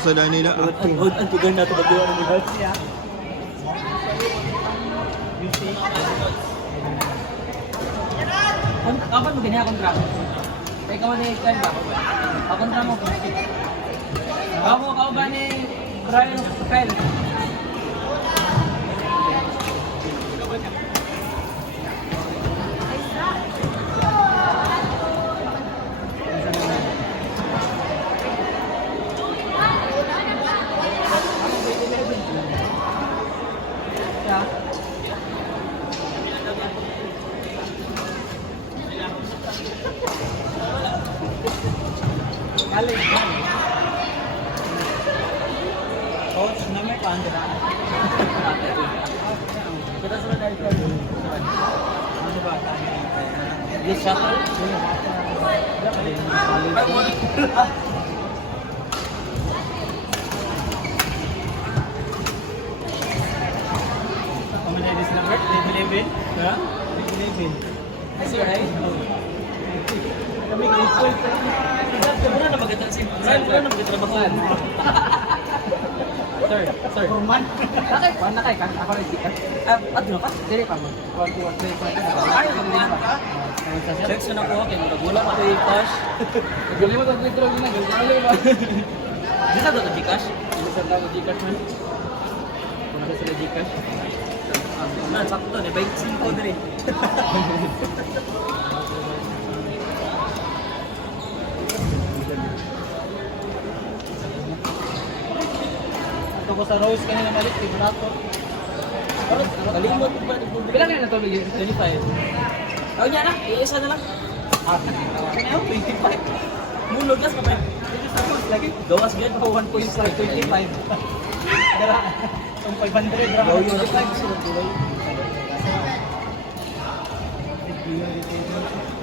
Sa dahil nila. Ang tugan na ito magawa ng mga siya. Kapan mo ganyan kontra mo? Kaya ikaw na ikan ba? Kontra mo. Ako ba ni Ryan Kyle? Coach, na may paanda. Kita sudah dari dulu. Ano ba tayo? Yes, shuttle. Kemudian di sana level 11, ya? Level 11. That's right. Kami grateful. Wala na magandang si Brian, wala na magandang bakuan. Sir. Forman. Nakay ka? Ako rin sikat. Adno ka? Dili pa mo. 1, 2, 3, 4. Ay, magandang ka? Checks na ako, kaya wala na kayo cash. Galing mo itong litro na, galing ba? Di sa ito Gcash? Di sa ito Gcash man? Di sa ito Gcash? Sakto na, 25 na rin. Ako sa Rose kanina balik, di ba ako? Kalimot ba? Bilang na ito, 25. Tawag niya na, iisa na lang. Kaya yun, 25. Mulog lang sa kapag. Lagi, gawas ganyan pa 1.25. Dara, itong 500 gram. Gawa yung 25 sila tuloy.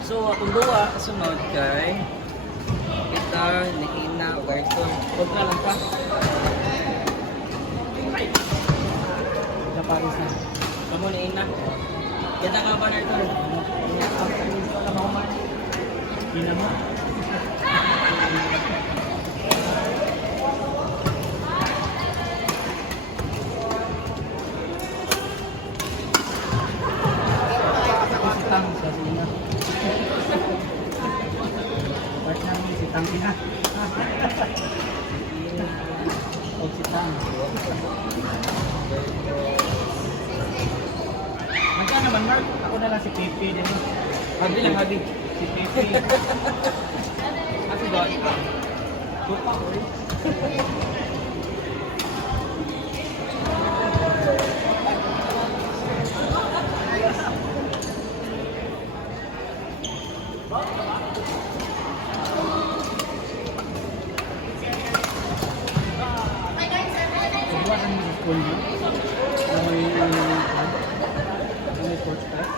So, akong duwa, kasunod kay kita, Nikina, Garson. Kontra lang pa. Paris na. Kamu ni Ina. Kita ka ba na ito? Ina mo? Si Tang sa Ina. Part namin si Tang Ina. O si Tang. Magkano naman, Mark? Ako na lang si Pepe din. Habi lang, habi. Si Pepe. Kasi doon. Buka ko rin. Buka ang school niyo. May sports class.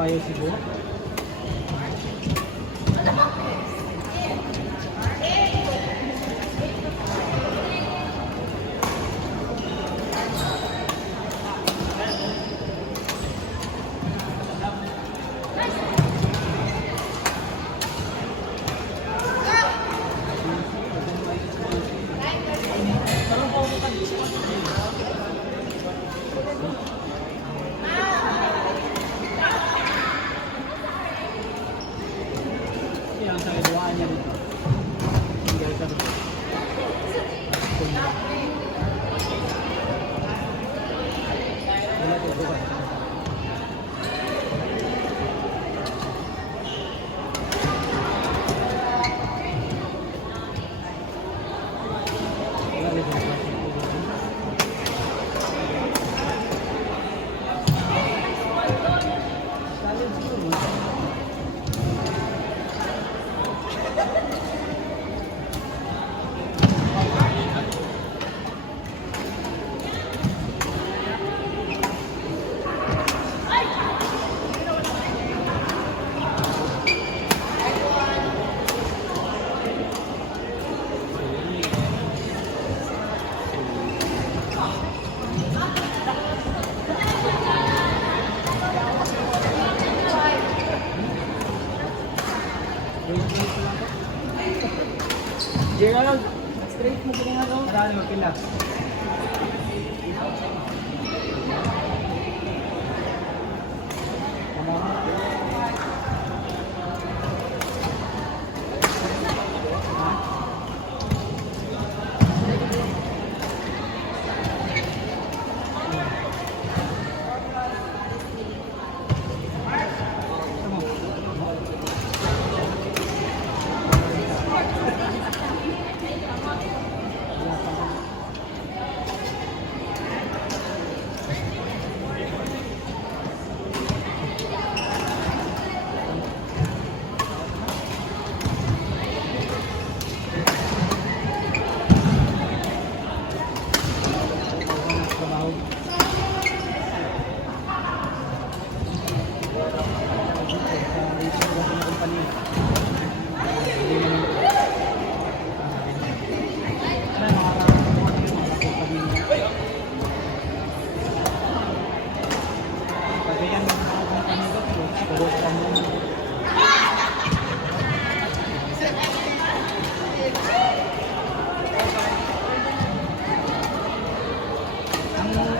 Mayo siguro. Gerald, straight mo kanya ano? Marami magkila.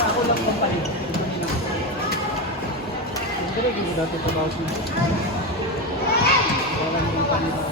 Ako lang company. Hindi rin yung dati pa bawas na. Wala nang company ba?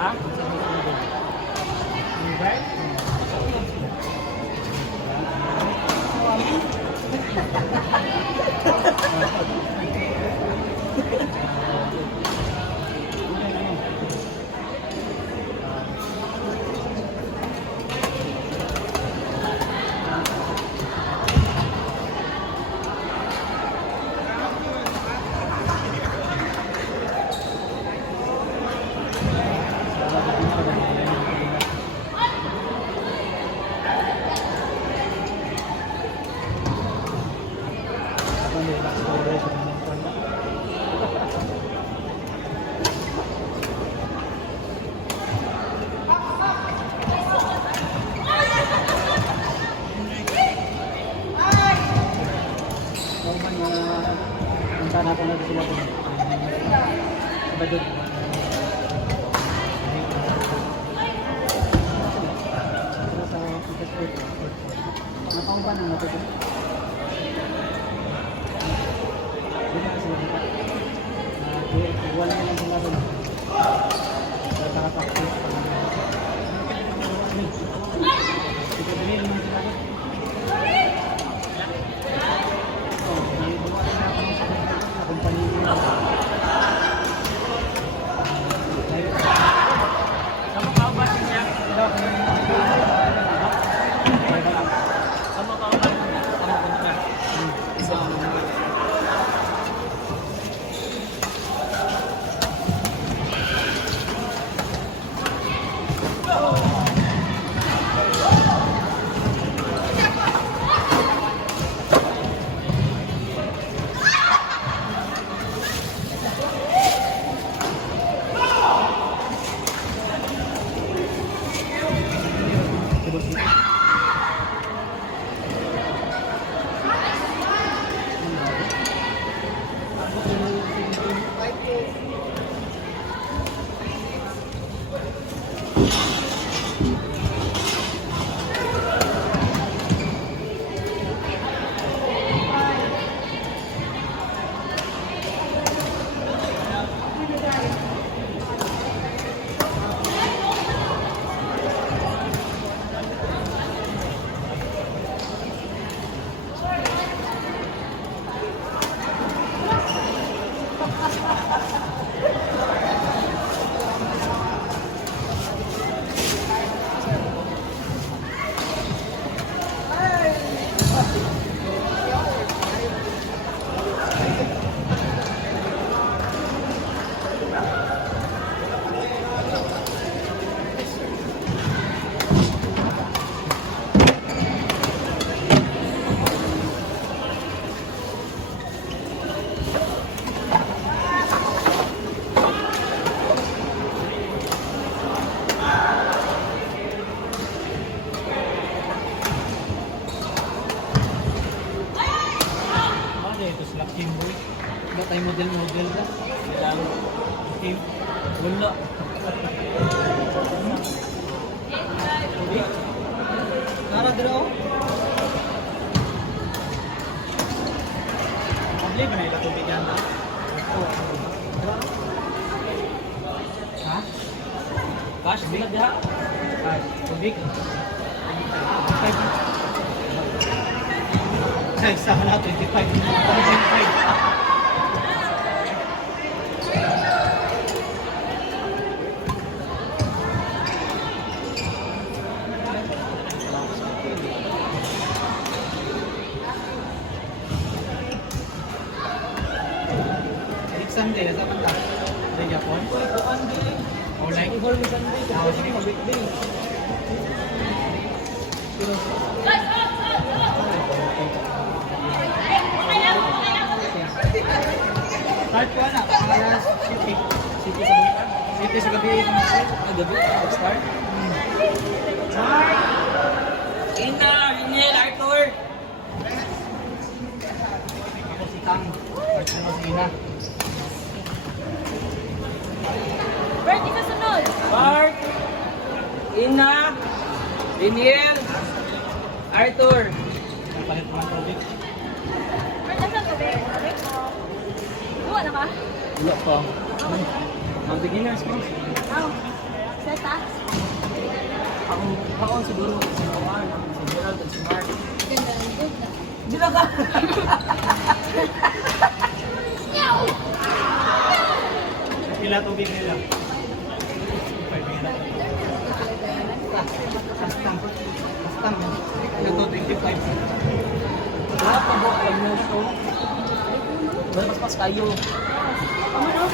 Ha? Sana ako na sila po. Badod. Sa passport. Napang ba nang natuto? Dito na sila dito. Wala na lang sila doon. Nakaka-practice pa lang. Dito din naman sila doon. Ano ito sila Kimboy? Ba tayo model-model ka? Kailangan. Kim? Wala. Nara dito ako? Pabli ba na ila tubig yan ba? Ha? Cash, bilag diha. Cash. Tubig? Sa isa ka na 25. 25. Sunday, nasa kanta? Sa Japon? O like? Sige, mag-weekday. Start ko na, pangalan City. City sa gabi. City sa gabi. Gabi, start. Ina, Rinel, Arthur. Ako si Tang. Start ko na si Ina. Bert, ikaw sunod. Bart, Ina, Rinel, Arthur. Nagpalit mo ang tubig. Bert, nasan ka, Bert? Bert? Duwa na ka? Wala pa. Ang beginners ko. Aw. Set ah. Ako siguro si Omar, si Gerald, at si Mark. Ganda ng good na. Hindi na ka. Pila tubig nila? 5 nila. Custom. Custom. Ito 25. Wala pa ba alam mo ito? Mas kayo. Ano?